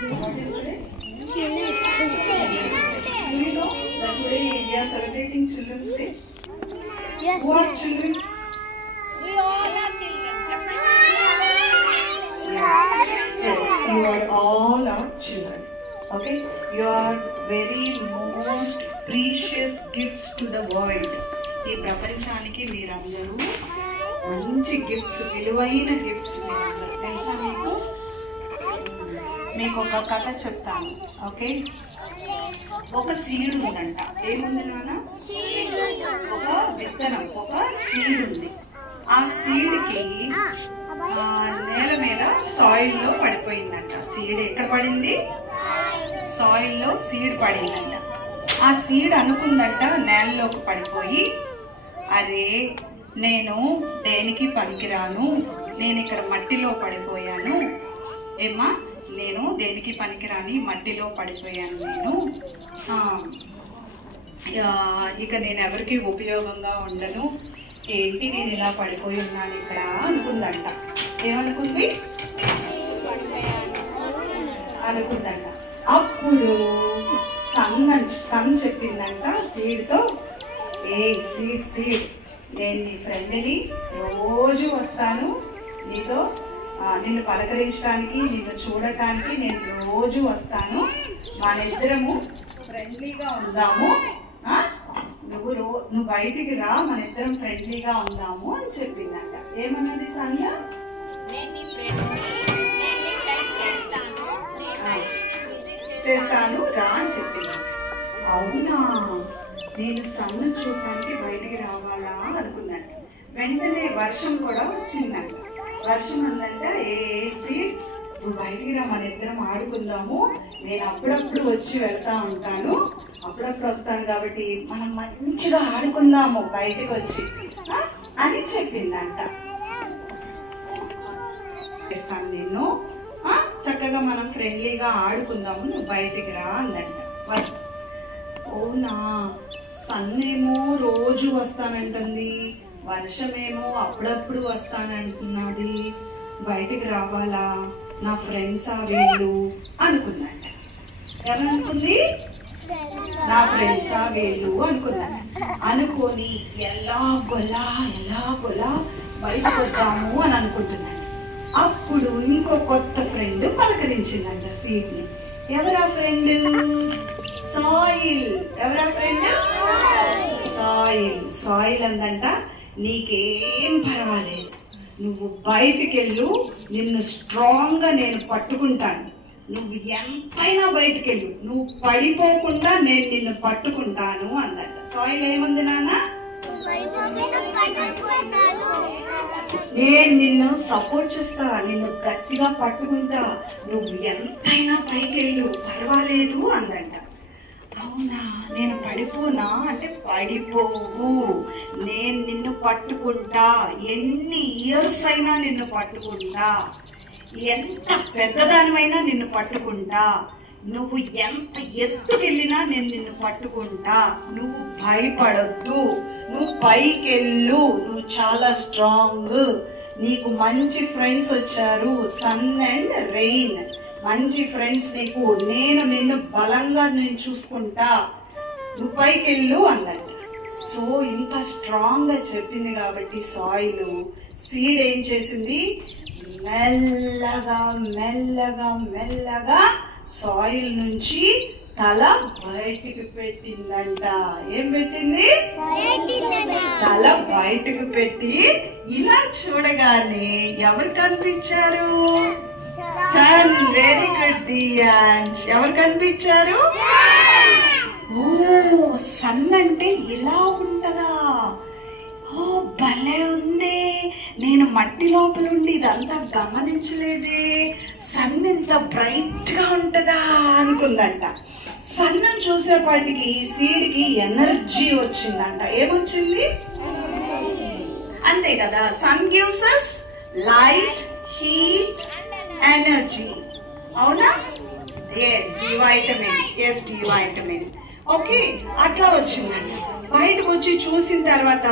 What is today? Children's Day. Do you know that today we are celebrating Children's Day? Yes. Who are children? We all are children. Yes, you are all our children. Okay? You are very most precious gifts to the world. ఈ ప్రపంచానికి మీరందరూ మంచి gifts, విలువైన gifts మీరందరూ. తెలుసా మీకు? మీకు ఒక కథ చెప్తాను. ఓకే? ఒక సీడ్ ఉందంట. ఏముంది నాన్న? ఒక విత్తనం, ఒక సీడ్ ఉంది. ఆ సీడ్కి నేల మీద సాయిల్లో పడిపోయిందంట. సీడ్ ఎక్కడ పడింది? సాయిల్లో సీడ్ పడిందంట. ఆ సీడ్ అనుకుందంట నేలలోకి పడిపోయి, అరే నేను దేనికి పనికిరాను, నేను ఇక్కడ మట్టిలో పడిపోయాను. ఏమ్మా, నేను దేనికి పనికిరాని మట్టిలో పడిపోయాను, నేను ఇక నేను ఎవరికి ఉపయోగంగా ఉండను, ఏంటి నేను ఇలా పడిపోయి ఉన్నాను ఇక్కడ అనుకుందంట. ఏమనుకుంది? అనుకుందంట. అప్పుడు సన్ చెప్పిందంట సీడ్తో, ఏ సీడ్ నేను నీ ఫ్రెండ్ని, రోజు వస్తాను నీతో, నిన్ను పలకరించడానికి, నిన్ను చూడటానికి నేను రోజు వస్తాను, మన ఇద్దరము ఫ్రెండ్లీగా ఉందాము, నువ్వు బయటికి రా, మన ఇద్దరం ఫ్రెండ్లీగా ఉందాము అని చెప్పిందంట. ఏమన్నది సానియా? చేస్తాను రా అని చెప్పింది. అవునా, నేను సన్ను చూడటానికి బయటికి రావాలా అనుకుందంట. వెంటనే వర్షం కూడా వచ్చిందంట. వర్షం ఉందంట, ఏ సీడ్ నువ్వు బయటికి రా, మన ఇద్దరం ఆడుకుందాము, నేను అప్పుడప్పుడు వచ్చి వెళ్తా ఉంటాను, అప్పుడప్పుడు వస్తాను కాబట్టి మనం మంచిగా ఆడుకుందాము బయటికి వచ్చి అని చెప్పిందంట. చేస్తాను నిన్ను, చక్కగా మనం ఫ్రెండ్లీగా ఆడుకుందాము, నువ్వు బయటికి రా అందంట. అవునా, సన్నేమో రోజు వస్తానంటుంది, వర్షమేమో అప్పుడప్పుడు వస్తానంటున్నాడు, బయటికి రావాలా, నా ఫ్రెండ్సా వీళ్ళు అనుకుందంట. ఏమనుకుంది? నా ఫ్రెండ్సా వీళ్ళు అనుకుందంట. అనుకొని ఎలాగోలా బయటకు వద్దాము అని అనుకుంటుందంట. అప్పుడు ఇంకో కొత్త ఫ్రెండ్ పలకరించిందంట సీడ్ని. ఎవరా ఫ్రెండ్? సాయిల్. ఎవరా ఫ్రెండ్? సాయిల్ అందంట, నీకేం పర్వాలేదు, నువ్వు బయటికి వెళ్ళు, నిన్ను స్ట్రాంగ్ గా నేను పట్టుకుంటాను, నువ్వు ఎంతైనా బయటికి వెళ్ళు, నువ్వు పడిపోకుండా నేను నిన్ను పట్టుకుంటాను అందంట. సాయిల్ ఏముంది నాన్న? నేను నిన్ను సపోర్ట్ చేస్తా, నిన్ను గట్టిగా పట్టుకుంటా, నువ్వు ఎంతైనా పైకి వెళ్ళు, పర్వాలేదు అందంట. అవునా, నేను పడిపోనా అంటే పడిపోవు, నేను నిన్ను పట్టుకుంటా, ఎన్ని ఇయర్స్ అయినా నిన్ను పట్టుకుంటా, ఎంత పెద్దదానివైనా నిన్ను పట్టుకుంటా, నువ్వు ఎంత ఎత్తుకెళ్ళినా నేను నిన్ను పట్టుకుంటా, నువ్వు భయపడొద్దు, నువ్వు పైకెళ్ళు, నువ్వు చాలా స్ట్రాంగ్, నీకు మంచి ఫ్రెండ్స్ వచ్చారు, సన్ అండ్ రెయిన్, మంచి ఫ్రెండ్స్ నీకు, నేను నిన్ను బలంగా నేను చూసుకుంటా, నువ్వు పైకెళ్ళు అన్నట్టు. సో ఇంత స్ట్రాంగ్ గా చెప్పింది కాబట్టి సాయిల్, సీడ్ ఏం చేసింది? మెల్లగా సాయిల్ నుంచి తల బయటికి పెట్టిందంట. ఏం పెట్టింది? తల బయటకు పెట్టి ఇలా చూడగానే ఎవరు కనిపించారు? సన్. వెరీ గుడ్ దియాన్స్. ఎవరు కనిపించారు? ఓ, సన్ అంటే ఇలా ఉంటదా? ఓ, భలే ఉంది, నేను మట్టి లోపల ఉండి ఇదంతా గమనించలేదే, సన్ ఇంత బ్రైట్ గా ఉంటదా అనుకుందంట. సన్ చూసేపాటికి సీడ్కి ఎనర్జీ వచ్చిందంట. ఏమొచ్చింది? అంతే కదా, sun gives us light, heat, energy. అవునా? Yes, D vitamin. ఓకే, అట్లా వచ్చిందండి. బయటకు వచ్చి చూసిన తర్వాత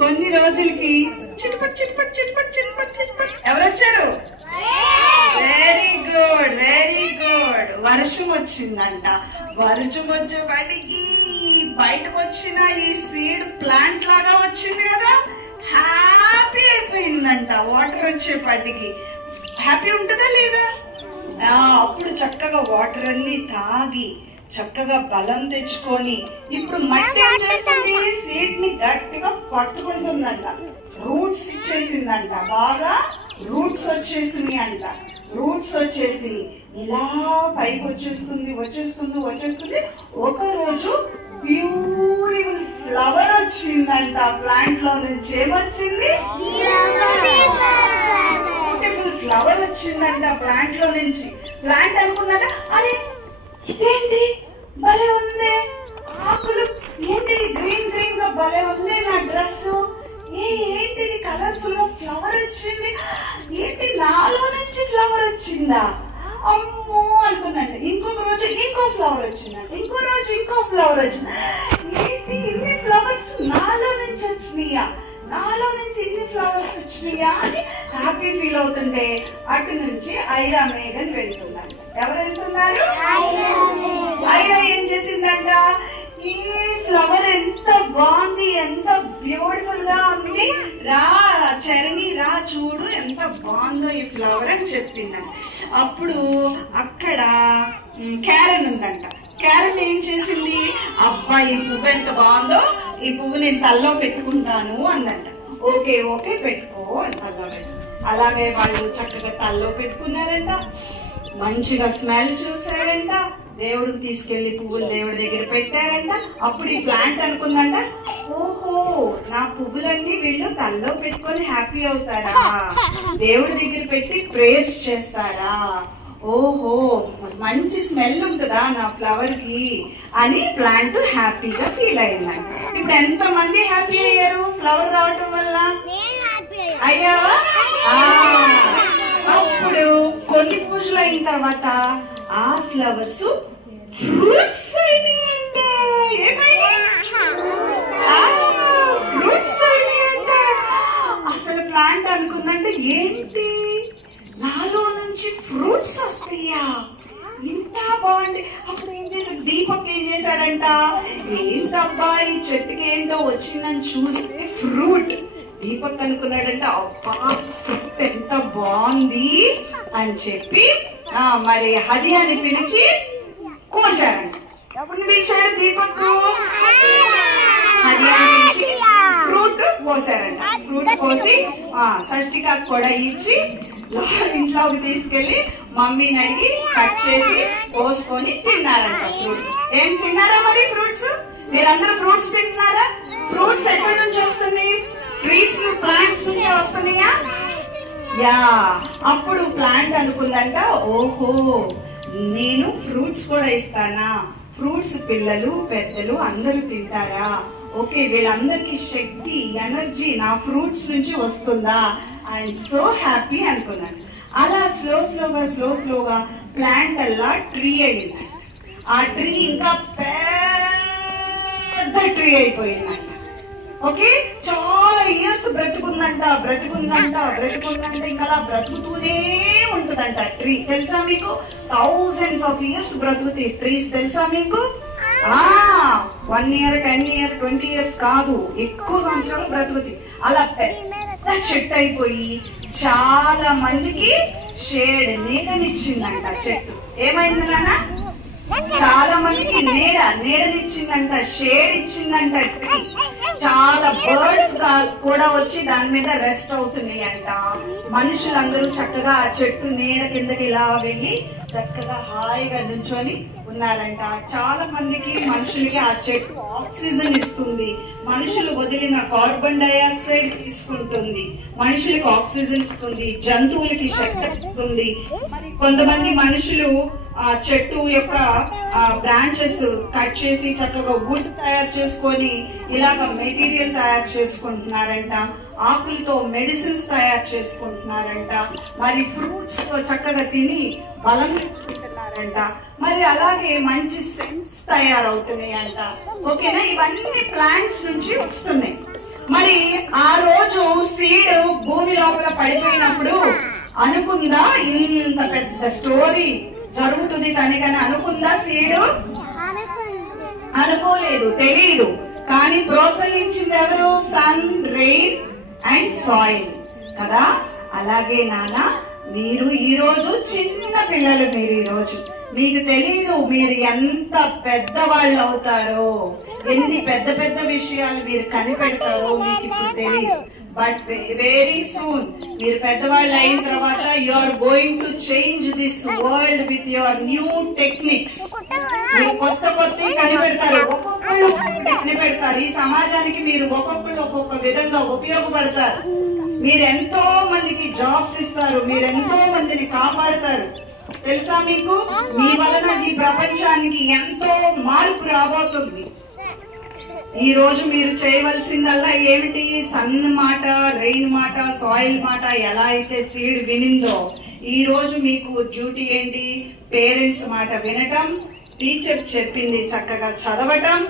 కొన్ని రోజులకి చిట్పట్ ఎవరు వచ్చారు? Very good. వర్షం వచ్చిందంట. వర్షం వచ్చేపాటికి బయటకు వచ్చిన ఈ సీడ్ ప్లాంట్ లాగా వచ్చింది కదా, హ్యాపీ అయిపోయిందంట. వాటర్ వచ్చేపాటికి హ్యాపీ ఉంటుందా లేదా? అప్పుడు చక్కగా వాటర్ అన్ని తాగి చక్కగా బలం తెచ్చుకొని ఇప్పుడు మట్టి ఏం చేస్తుంది, సీడ్ ని గట్టిగా పట్టుకుంటుందంట. రూట్స్ ఇచ్చేసిందంట, బాగా రూట్స్ వచ్చేసింది అంట. రూట్స్ వచ్చేసి ఇలా పైకి వచ్చేస్తుంది. ఒక రోజు బ్యూటిఫుల్ ఫ్లవర్ వచ్చిందంట. ప్లాంట్ లో నుంచి ఏమొచ్చింది, బ్యూటిఫుల్ ఫ్లవర్ వచ్చిందంట ప్లాంట్ లో నుంచి. ప్లాంట్ అనుకుందంట, అరే ఇదేంటి భలే ఉంది, ఆకులు ఏంటి గ్రీన్ గ్రీన్ గా భలే ఉంది, నా డ్రెస్ ఏంటిది కలర్ఫుల్ గా ఫ్లవర్ వచ్చింది, ఏంటి నాలో నుంచి ఫ్లవర్ వచ్చిందా, అమ్మో అనుకున్నాండి. ఇంకొక రోజు ఇంకో ఫ్లవర్ వచ్చిందంట, ఇంకో రోజు ఇంకో ఫ్లవర్ వచ్చింది. ఏంటి ఇన్ని ఫ్లవర్స్ నాలో నుంచి వచ్చినాయా, నాలో నుంచి ఇన్ని ఫ్లవర్స్ వచ్చినాయా అని హ్యాపీ ఫీల్ అవుతుంటే అటు నుంచి ఐరా మేఘన్ వెళ్తుందంట. ఎవరు వెళ్తున్నారు? ఐరా ఏం చేసిందంట, ఈ ఫ్లవర్ ఎంత బాగుంది, ఎంత బ్యూటిఫుల్ గా ఉంది, రా చరణి రా చూడు ఎంత బాగుందో ఈ ఫ్లవర్ అని చెప్పిందంట. అప్పుడు అక్కడ క్యారెన్ ఉందంట. క్యారెన్ ఏం చేసింది, అబ్బా ఈ పువ్వు ఎంత బాగుందో, ఈ పువ్వు నేను తల్లో పెట్టుకుంటాను అందంట. ఓకే ఓకే పెట్టుకో తల్లో పెట్టు. అలాగే వాళ్ళు చక్కగా తల్లో పెట్టుకున్నారంట. మంచిగా స్మెల్ చూసారంట. దేవుడికి తీసుకెళ్లి పువ్వులు దేవుడి దగ్గర పెట్టారంట. అప్పుడు ఈ ప్లాంట్ అనుకుందంట, ఓహో నా పువ్వులన్నీ వీళ్ళు తల్లో పెట్టుకొని హ్యాపీ అవుతారా, దేవుడి దగ్గర పెట్టి ప్రేయర్స్ చేస్తారా, ఓహో మంచి స్మెల్ ఉంటుందా నా ఫ్లవర్ కి అని ప్లాంట్ హ్యాపీగా ఫీల్ అయిందంట. ఇప్పుడు ఎంత మంది హ్యాపీ అయ్యారు ఫ్లవర్ రావటం వల్ల? అయ్యావా? అప్పుడు కొన్ని పూజలు అయిన తర్వాత ఆ ఫ్లవర్స్ ఫ్రూట్స్ అయినాయంట. ఫ్రూట్స్ అయినాయంట. అసలు ప్లాంట్ అనుకుందంటే ఏంటి నాలో నుంచి ఫ్రూట్స్ వస్తాయా, ఇంత బాగుంది. అప్పుడు ఏం చేశాడు దీపక్, ఏం చేశాడంట, ఏంటబ్బా ఈ చెట్టుకి ఏంటో వచ్చిందని చూస్తే ఫ్రూట్. దీపక్ అనుకున్నాడంట, అబ్బా ఫ్రూట్ ఎంత బాగుంది అని చెప్పి మరి హదియాని పిలిచి కోసారంట. ఎవరిని పిలిచాడు దీపక్? హదియాని పిలిచి ఫ్రూట్ కోసారంట. ఫ్రూట్ కోసి షష్ఠికాకు కూడా ఇచ్చి ఇంట్లోకి తీసుకెళ్లి మమ్మీని అడిగి కట్ చేసి కోసుకొని తిన్నారంట. ఫ్రూట్ ఏం తిన్నారా మరి? ఫ్రూట్స్ మీరందరూ ఫ్రూట్స్ తింటున్నారా? ఫ్రూట్స్ ఎక్కడి నుంచి వస్తుంది? ట్రీస్ ప్లాంట్స్ నుంచి వస్తున్నాయా? యా. అప్పుడు ప్లాంట్ అనుకుందంట, ఓహో నేను ఫ్రూట్స్ కూడా ఇస్తానా, ఫ్రూట్స్ పిల్లలు పెద్దలు అందరూ తింటారా, ఓకే వీళ్ళందరికీ శక్తి ఎనర్జీ నా ఫ్రూట్స్ నుంచి వస్తుందా, ఐఎమ్ సో హ్యాపీ అనుకున్నాను. అలా స్లోగా ప్లాంట్ అలా ట్రీ అయిందంట. ఆ ట్రీ ఇంకా పెద్ద ట్రీ అయిపోయిందంట. ఓకే చాలా ఇయర్స్ బ్రతుకుందంట ఇంకా అలా బ్రతుకుతూనే ఉంటదంట ట్రీ. తెలుసా మీకు? థౌజండ్స్ ఆఫ్ ఇయర్స్ బ్రతుకుతాయి ట్రీస్. తెలుసా మీకు? 1 year 10 year 20 years కాదు, ఎక్కువ సంవత్సరాలు బ్రతుకుతాయి. అలా పెద్ద చెట్టు అయిపోయి చాలా మందికి షేడ్ నీడనిచ్చిందంట చెట్టు. ఏమైంది నాన్న? చాలా మందికి నీడనిచ్చిందంట, షేడ్ ఇచ్చిందంట ట్రీ. చాలా బర్డ్స్ కూడా వచ్చి దాని మీద రెస్ట్ అవుతున్నాయి అంట. మనుషులందరూ చక్కగా ఆ చెట్టు నీడ కిందకి ఇలా వెళ్ళి చక్కగా హాయిగా నుంచొని ఉన్నారంట. చాలా మందికి మనుషులకి ఆ చెట్టు ఆక్సిజన్ ఇస్తుంది. మనుషులు వదిలిన కార్బన్ డైఆక్సైడ్ తీసుకుంటుంది, మనుషులకి ఆక్సిజన్ ఇస్తుంది, జంతువులకి శక్తి ఇస్తుంది. మరి కొంతమంది మనుషులు ఆ చెట్టు యొక్క బ్రాంచెస్ కట్ చేసి చక్కగా వుడ్ తయారు చేసుకొని ఇలాగ మెటీరియల్ తయారు చేసుకుంటున్నారంట. ఆకులతో మెడిసిన్స్ తయారు చేసుకుంటున్నారంట. మరి ఫ్రూట్స్ తో చక్కగా తిని బలం తెచ్చుకుంటున్నారంట. మరి అలాగే మంచి సెంట్స్ తయారవుతున్నాయంట. ఓకేనా? ఇవన్నీ ప్లాంట్స్ నుంచి వస్తున్నాయి. మరి ఆ రోజు సీడ్ భూమి లోపల పడిపోయినప్పుడు అనుకుందా ఇంత పెద్ద స్టోరీ జరుగుతుంది తనకని అనుకుందా సీడు? అనుకోలేదు, తెలియదు. కానీ ప్రోత్సహించింది ఎవరు? సన్, రెయిన్ అండ్ సాయిల్ కదా. అలాగే నాన్న మీరు ఈ రోజు చిన్న పిల్లలు, మీరు ఈ రోజు మీకు తెలీదు మీరు ఎంత పెద్దవాళ్ళు అవుతారో, ఎన్ని పెద్ద పెద్ద విషయాలు మీరు కనిపెడతారో మీకు ఇప్పుడు తెలియదు. బట్ వెరీ సూన్ మీరు పెద్దవాళ్ళు అయిన తర్వాత you are going to change this world with your new techniques. మీరు కొత్త కొత్త కనిపెడతారు, ఒక్కొక్కళ్ళు కనిపెడతారు. ఈ సమాజానికి మీరు ఒక్కొక్కళ్ళు ఒక్కొక్క విధంగా ఉపయోగపడతారు. మీరు ఎంతో మందికి జాబ్స్ ఇస్తారు, మీరు ఎంతో మందిని కాపాడతారు. తెలుసా మీకు? మీ వలన ఈ ప్రపంచానికి ఎంతో మార్పు రాబోతుంది. ఈ రోజు మీరు చేయవలసిందల్లా ఏమిటి? సన్ మాట, రెయిన్ మాట, సాయిల్ మాట ఎలా అయితే సీడ్ వినిందో, ఈ రోజు మీకు డ్యూటీ ఏంటి? పేరెంట్స్ మాట వినటం, టీచర్ చెప్పింది చక్కగా చదవటం,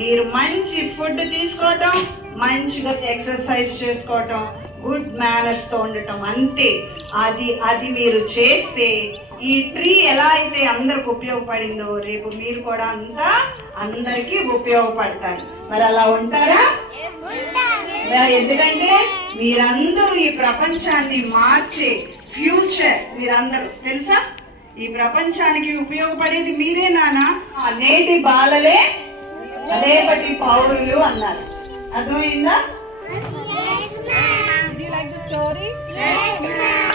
మీరు మంచి ఫుడ్ తీసుకోవటం, మంచిగా ఎక్సర్సైజ్ చేసుకోవటం, గుడ్ మేనర్స్ తో ఉండటం, అంతే. అది మీరు చేస్తే ఈ ట్రీ ఎలా అయితే అందరికి ఉపయోగపడిందో రేపు మీరు కూడా అందరికి ఉపయోగపడతారు. మరి అలా ఉంటారా? ఎందుకంటే మీరందరూ ఈ ప్రపంచాన్ని మార్చే ఫ్యూచర్ మీరందరూ. తెలుసా? ఈ ప్రపంచానికి ఉపయోగపడేది మీరే నాన్న. నేటి బాలలే రేపటి పౌరులు అన్నారు. అర్థమైందా? Yes, ma'am. Did you like the story? Yes, ma'am.